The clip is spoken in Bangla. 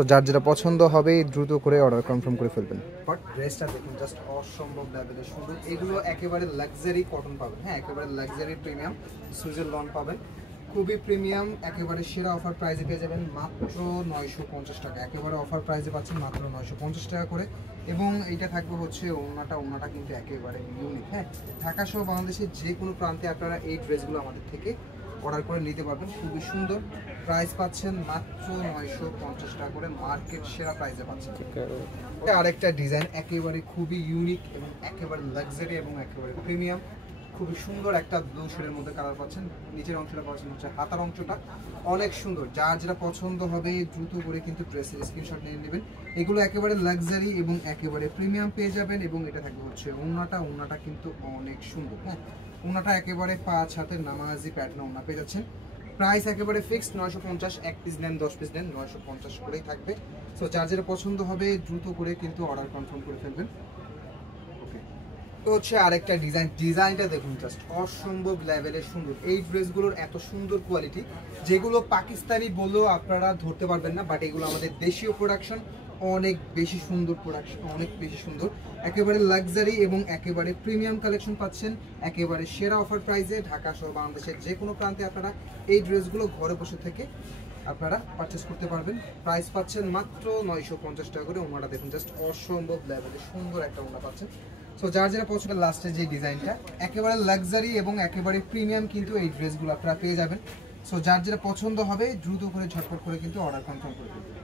সো যার যেটা পছন্দ হবে দ্রুত করে অর্ডার কনফার্ম করে ফেলবেন। বাট ড্রেসটা দেখুন জাস্ট অসম্ভব লেভেলের সুন্দর। এগুলো একেবারে লাক্সারি কটন পাবেন, হ্যাঁ একেবারে লাক্সারি প্রিমিয়াম সুইজের লন পাবেন, খুবই প্রিমিয়াম, একেবারে সেরা অফার প্রাইসে পেয়ে যাবেন মাত্র 950 টাকা। একেবারে অফার প্রাইসে পাচ্ছেন মাত্র 950 টাকা করে। এবং এইটা থাকবে হচ্ছে ওড়নাটা কিন্তু একেবারে ইউনিক, হ্যাঁ ঢাকা সহ বাংলাদেশের যে কোনো প্রান্তে আপনারা এই ড্রেসগুলো আমাদের থেকে অর্ডার করে নিতে পারবেন। খুবই সুন্দর, প্রাইস পাচ্ছেন মাত্র 950 টাকা করে, মার্কেট সেরা প্রাইসে পাচ্ছেন। আরেকটা ডিজাইন একেবারে খুবই ইউনিক এবং একেবারে লাক্সারি এবং একেবারে প্রিমিয়াম, খুবই সুন্দর একটা ব্লু শেডের মধ্যে কালার পাচ্ছেন। নিচের অংশটা পাচ্ছেন হচ্ছে হাতার অংশটা অনেক সুন্দর, যার যেটা পছন্দ হবে দ্রুত করে কিন্তু ড্রেসের স্ক্রিনশট নিয়ে নেবেন। এগুলো একেবারে লাক্সারি এবং একেবারে প্রিমিয়াম পেয়ে যাবেন। এবং এটা থাকবে হচ্ছে ওড়নাটা কিন্তু অনেক সুন্দর, হ্যাঁ ওড়নাটা একেবারে 5 হাতের নামাজি প্যাটার্ন ওড়না পেয়ে যাচ্ছেন। প্রাইস একেবারে ফিক্সড 950, 1 পিস নেন 10 পিস নেন 950 করেই থাকবে। সো যার যেটা পছন্দ হবে দ্রুত করে কিন্তু অর্ডার কনফার্ম করে ফেলবেন। ওকে, তো হচ্ছে আরেকটা ডিজাইনটা দেখুন জাস্ট অসম্ভব লেভেলের সুন্দর। এই ড্রেসগুলোর এত সুন্দর কোয়ালিটি, যেগুলো পাকিস্তানি বলেও আপনারা ধরতে পারবেন না, বাট এগুলো আমাদের দেশীয় প্রোডাকশন, অনেক বেশি সুন্দর প্রোডাকশন, অনেক বেশি সুন্দর, একেবারে লাক্সারি এবং একেবারে প্রিমিয়াম কালেকশন পাচ্ছেন একেবারে সেরা অফার প্রাইসে। ঢাকা সহ বাংলাদেশের যে কোনো প্রান্তে আপনারা এই ড্রেসগুলো ঘরে বসে থেকে আপনারা পারচেস করতে পারবেন। প্রাইস পাচ্ছেন মাত্র 950 টাকা করে। ওনাটা দেখুন জাস্ট অসম্ভব লেভেলের সুন্দর একটা ওনা পাচ্ছেন। সো যার যেটা পছন্দ, লাস্টের যে ডিজাইনটা একেবারে লাক্সারি এবং একেবারে প্রিমিয়াম কিন্তু এই ড্রেসগুলো আপনারা পেয়ে যাবেন। সো যার যেটা পছন্দ হবে দ্রুত করে ঝটপট করে কিন্তু অর্ডার কনফার্ম করে দেবেন।